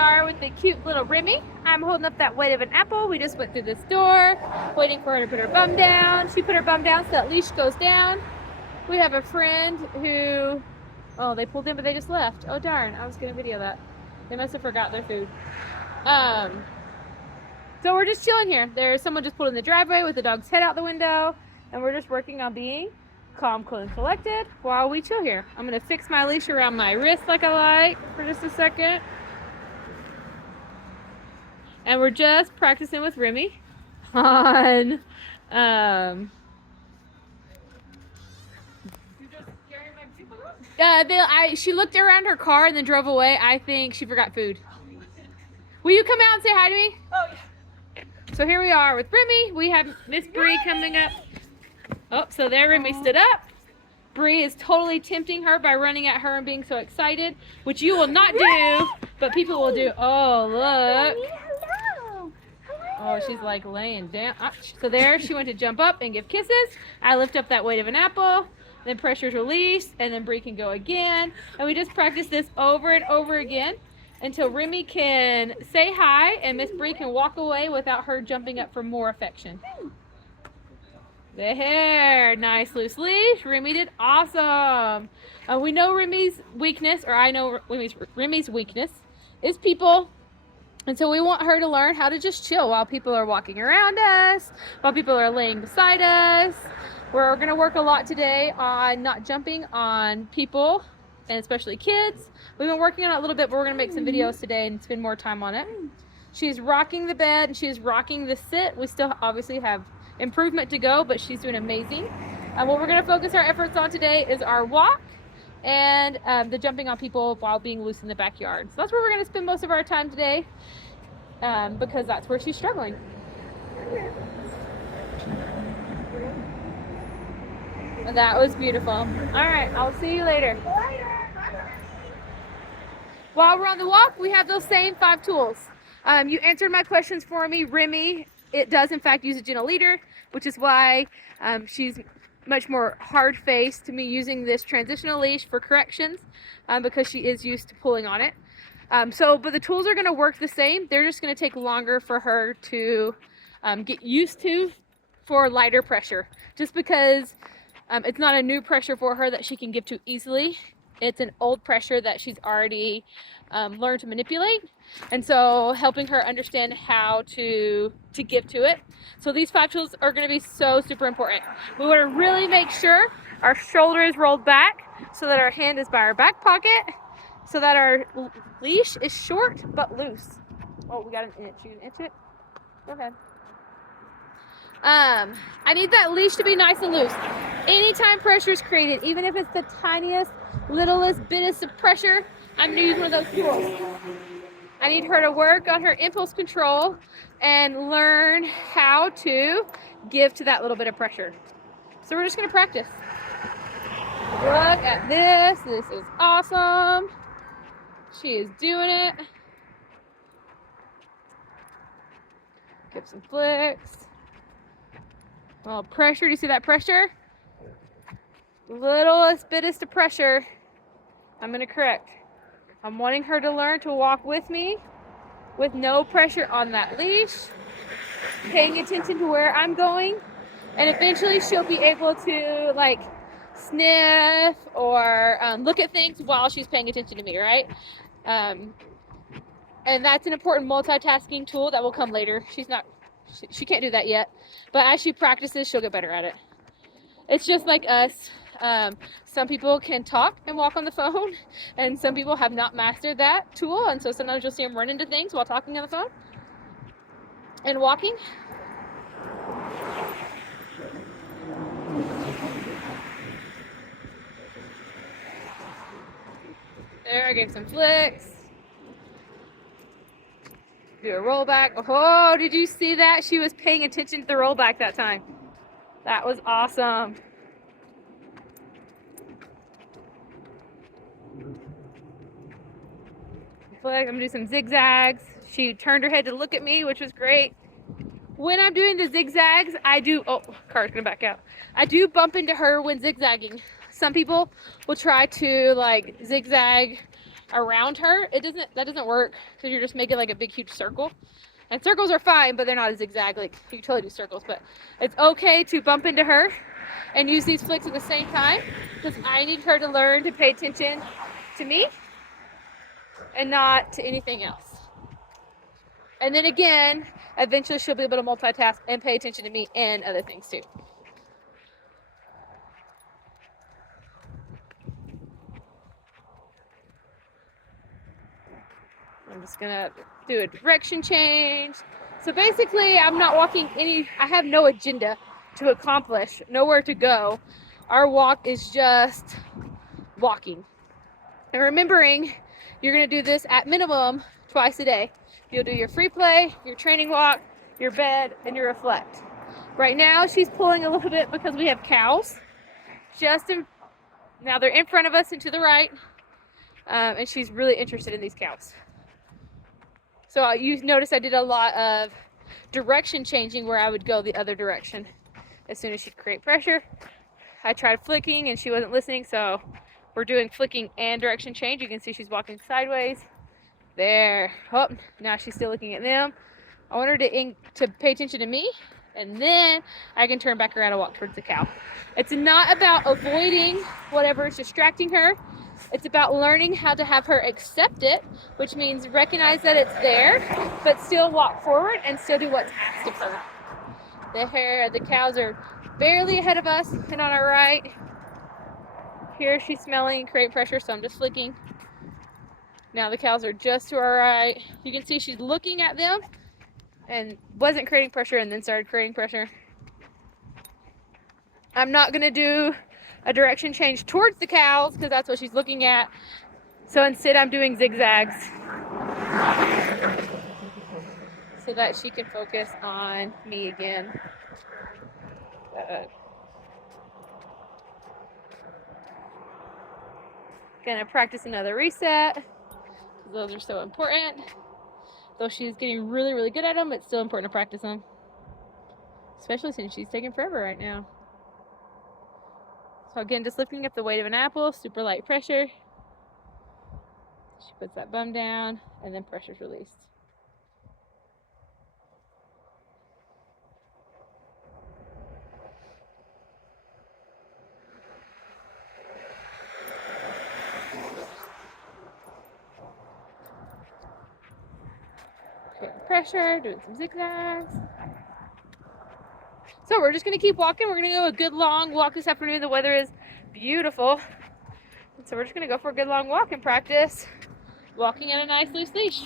are with the cute little Remy. I'm holding up that weight of an apple. We just went through this door, waiting for her to put her bum down. She put her bum down so that leash goes down. We have a friend who, oh, they pulled in, but they just left. Oh, darn. I was going to video that. They must have forgot their food. So we're just chilling here. There's someone just pulled in the driveway with the dog's head out the window, and we're just working on being calm, cool, and collected while we chill here. I'm going to fix my leash around my wrist like I like for just a second. And we're just practicing with Remy on she looked around her car and then drove away. I think she forgot food. Will you come out and say hi to me? Oh, yeah. So here we are with Remy. We have Miss Bree coming up. Oh, so there Remy stood up. Bree is totally tempting her by running at her and being so excited, which you will not do, but people will do. Oh, look. Hello. Oh, she's like laying down. So there she went to jump up and give kisses. I lift up that weight of an apple. Then pressure's released, and then Bree can go again. And we just practice this over and over again until Remy can say hi and Miss Bree can walk away without her jumping up for more affection. There, nice loose leash. Remy did awesome. We know Remy's weakness, or I know Remy's weakness is people. And so we want her to learn how to just chill while people are walking around us, while people are laying beside us. We're going to work a lot today on not jumping on people, and especially kids. We've been working on it a little bit, but we're going to make some videos today and spend more time on it. She's rocking the bed and she's rocking the sit. We still obviously have improvement to go, but she's doing amazing. What we're going to focus our efforts on today is our walk and the jumping on people while being loose in the backyard. So that's where we're going to spend most of our time today because that's where she's struggling. That was beautiful. All right, I'll see you later. While we're on the walk, we have those same 5 tools. You answered my questions for me. Remy, it does in fact use a gentle leader, which is why she's much more hard-faced to me using this transitional leash for corrections because she is used to pulling on it. But the tools are going to work the same. They're just going to take longer for her to get used to for lighter pressure, just because it's not a new pressure for her that she can give to easily. It's an old pressure that she's already learned to manipulate. And so helping her understand how to give to it. So these 5 tools are going to be so super important. We want to really make sure our shoulder is rolled back so that our hand is by our back pocket, so that our leash is short but loose. Oh, we got an inch. You can inch it? Go ahead. I need that leash to be nice and loose. Anytime pressure is created, even if it's the tiniest, littlest bit of pressure, I'm going to use one of those tools. I need her to work on her impulse control and learn how to give to that little bit of pressure. So we're just going to practice. Look at this. This is awesome. She is doing it. Give some flicks. Oh, pressure. Do you see that pressure? Littlest bitest of pressure. I'm going to correct. I'm wanting her to learn to walk with me with no pressure on that leash, paying attention to where I'm going, and eventually she'll be able to like sniff or look at things while she's paying attention to me, right? And that's an important multitasking tool that will come later. She can't do that yet, but as she practices, she'll get better at it. It's just like us. Some people can talk and walk on the phone, and some people have not mastered that tool, and so sometimes you'll see them run into things while talking on the phone and walking. There, I gave some flicks. Do a rollback. Oh, did you see that? She was paying attention to the rollback that time. That was awesome. I'm gonna do some zigzags. She turned her head to look at me, which was great. When I'm doing the zigzags, car's gonna back out. I do bump into her when zigzagging. Some people will try to like zigzag around her, that doesn't work because you're just making like a big huge circle. And circles are fine, but they're not as zigzag. Like you can totally do circles, but it's okay to bump into her and use these flicks at the same time because I need her to learn to pay attention to me and not to anything else. And then again, eventually she'll be able to multitask and pay attention to me and other things too. I'm just gonna do a direction change. So basically, I'm not walking I have no agenda to accomplish, nowhere to go. Our walk is just walking. And remembering, you're gonna do this at minimum twice a day. You'll do your free play, your training walk, your bed, and your reflect. Right now, she's pulling a little bit because we have cows. Now they're in front of us and to the right, and she's really interested in these cows. So you notice I did a lot of direction changing where I would go the other direction. As soon as she'd create pressure, I tried flicking and she wasn't listening, so we're doing flicking and direction change. You can see she's walking sideways. There. Oh, now she's still looking at them. I want her to pay attention to me, and then I can turn back around and walk towards the cow. It's not about avoiding whatever is distracting her. It's about learning how to have her accept it, which means recognize that it's there, but still walk forward and still do what's asked of her. The cows are barely ahead of us and on our right. Here she's smelling, create pressure, so I'm just flicking. Now the cows are just to our right. You can see she's looking at them and wasn't creating pressure and then started creating pressure. I'm not gonna do a direction change towards the cows because that's what she's looking at. So instead I'm doing zigzags so that she can focus on me again. Gonna practice another reset. Those are so important. Though she's getting really, really good at them, it's still important to practice them. Especially since she's taking forever right now. So again, just lifting up the weight of an apple, super light pressure. She puts that bum down, and then pressure's released. Creating pressure, doing some zigzags. So we're just gonna keep walking. We're gonna go a good long walk this afternoon. The weather is beautiful. So we're just gonna go for a good long walk and practice walking at a nice loose leash.